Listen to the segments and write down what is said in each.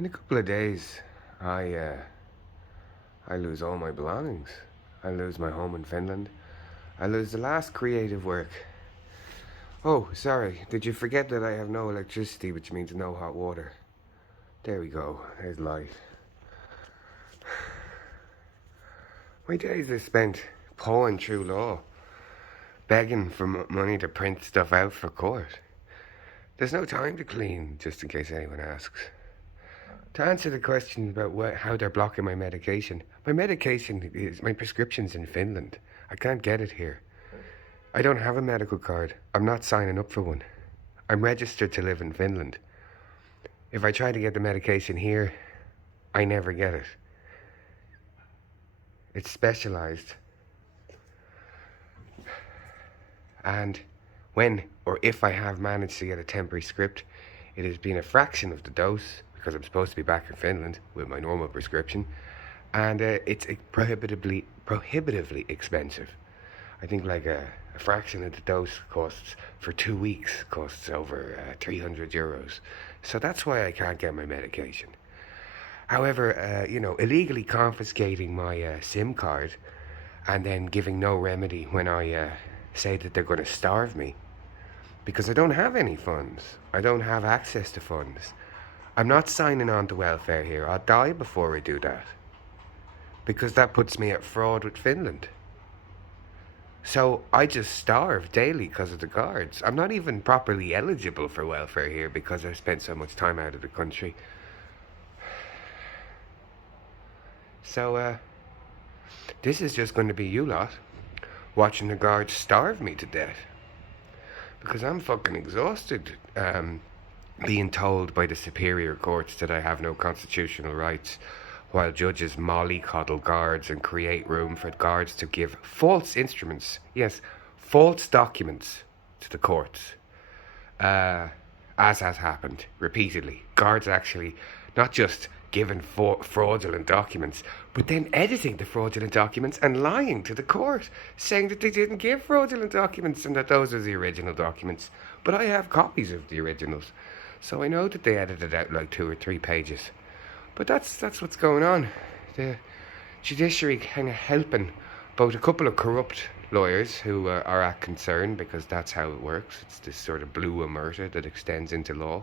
In a couple of days, I lose all my belongings. I lose my home in Finland. I lose the last creative work. Oh, sorry, did you forget that I have no electricity, which means no hot water? There we go, there's light. My days are spent pawing through law, begging for money to print stuff out for court. There's no time to clean, just in case anyone asks. To answer the question about how they're blocking my medication my prescription's in Finland. I can't get it here. I don't have a medical card. I'm not signing up for one. I'm registered to live in Finland. If I try to get the medication here, I never get it. It's specialized. And when or if I have managed to get a temporary script, it has been a fraction of the dose because I'm supposed to be back in Finland with my normal prescription, and it's prohibitively expensive. I think like a fraction of the dose costs for 2 weeks costs over €300. So that's why I can't get my medication. However, illegally confiscating my SIM card and then giving no remedy when I say that they're going to starve me because I don't have any funds. I don't have access to funds. I'm not signing on to welfare here. I'll die before I do that because that puts me at fraud with Finland. So I just starve daily because of the guards. I'm not even properly eligible for welfare here because I've spent so much time out of the country. So, this is just going to be you lot watching the guards starve me to death. Because I'm fucking exhausted being told by the superior courts that I have no constitutional rights, while judges mollycoddle guards and create room for guards to give false instruments, yes, false documents to the courts. As has happened repeatedly. Guards actually not just given fraudulent documents, but then editing the fraudulent documents and lying to the court, saying that they didn't give fraudulent documents and that those are the original documents. But I have copies of the originals, so I know that they edited out like 2 or 3 pages. But that's what's going on. The judiciary kind of helping both a couple of corrupt lawyers who are at concern because that's how it works. It's this sort of blue omerta that extends into law.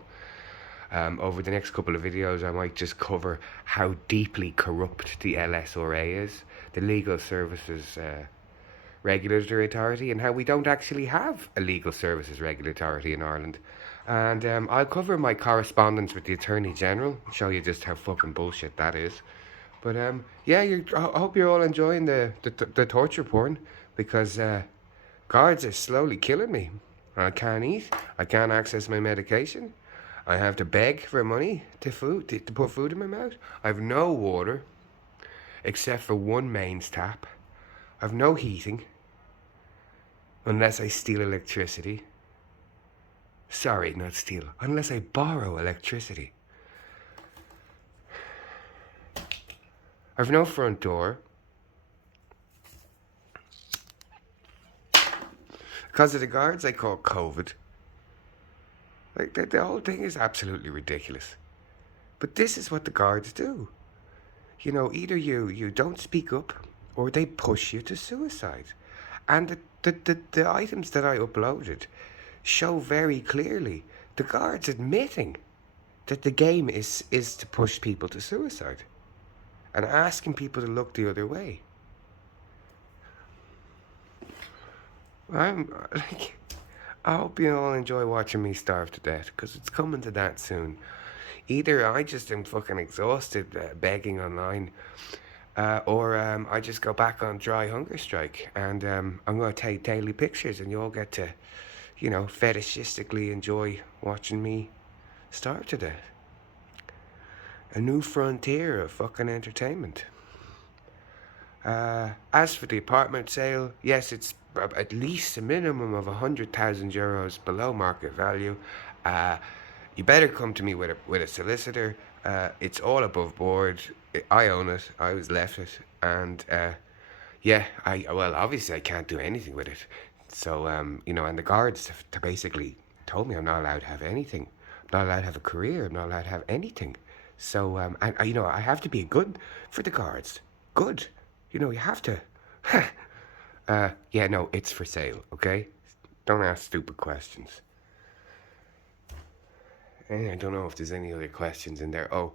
Over the next couple of videos, I might just cover how deeply corrupt the LSRA is, the Legal Services Regulatory Authority, and how we don't actually have a Legal Services Regulatory Authority in Ireland. And I'll cover my correspondence with the Attorney General, show you just how fucking bullshit that is. But yeah, I hope you're all enjoying the torture porn, because guards are slowly killing me. I can't eat, I can't access my medication. I have to beg for money to put food in my mouth. I have no water, except for one mains tap. I have no heating, unless I steal electricity. Sorry, not steal. Unless I borrow electricity. I have no front door. Because of the guards, I call COVID. Like, the whole thing is absolutely ridiculous. But this is what the guards do. You know, either you don't speak up, or they push you to suicide. And the items that I uploaded show very clearly the guards admitting that the game is to push people to suicide and asking people to look the other way. I hope you all enjoy watching me starve to death, because it's coming to that soon. Either I just am fucking exhausted begging online, or I just go back on dry hunger strike, and I'm going to take daily pictures, and you all get to, fetishistically enjoy watching me starve to death. A new frontier of fucking entertainment. As for the apartment sale, yes, it's at least a minimum of €100,000 below market value. You better come to me with a solicitor. It's all above board. I own it. I was left it, and obviously I can't do anything with it. So and the guards basically told me I'm not allowed to have anything. I'm not allowed to have a career. I'm not allowed to have anything. So, and you know, I have to be good for the guards. Good. You know, you have to. Yeah, no, it's for sale, okay? Don't ask stupid questions. I don't know if there's any other questions in there. Oh,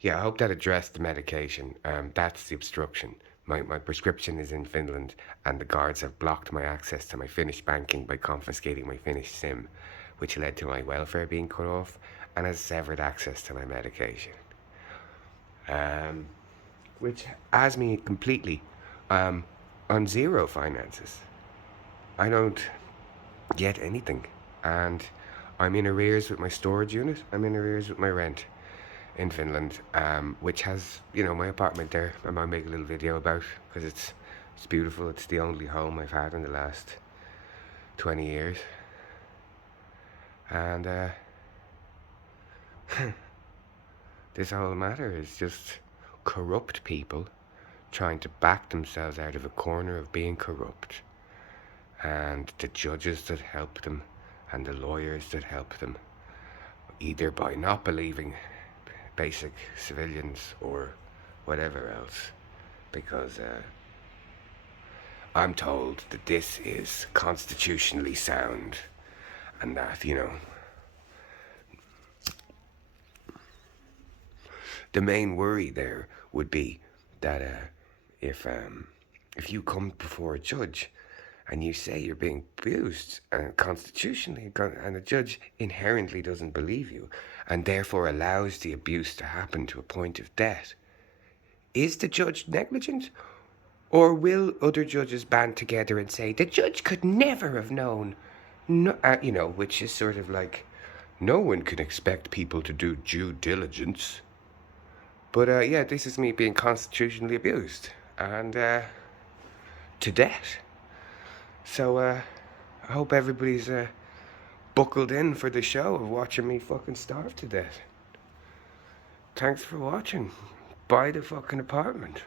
yeah, I hope that addressed the medication. That's the obstruction. My prescription is in Finland, and the guards have blocked my access to my Finnish banking by confiscating my Finnish SIM, which led to my welfare being cut off and has severed access to my medication. Which has me completely on zero finances. I don't get anything, and I'm in arrears with my storage unit. I'm in arrears with my rent in Finland, which has, you know, my apartment there. I might make a little video about, because it's beautiful. It's the only home I've had in the last 20 years, and this whole matter is just corrupt people trying to back themselves out of a corner of being corrupt, and the judges that help them and the lawyers that help them, either by not believing basic civilians or whatever else, because I'm told that this is constitutionally sound, and that, you know, the main worry there would be that if you come before a judge and you say you're being abused constitutionally, and the judge inherently doesn't believe you and therefore allows the abuse to happen to a point of death, is the judge negligent? Or will other judges band together and say, the judge could never have known? No, you know, which is sort of like, no one can expect people to do due diligence. But yeah, this is me being constitutionally abused, and to death. So I hope everybody's buckled in for the show of watching me fucking starve to death. Thanks for watching. Buy the fucking apartment.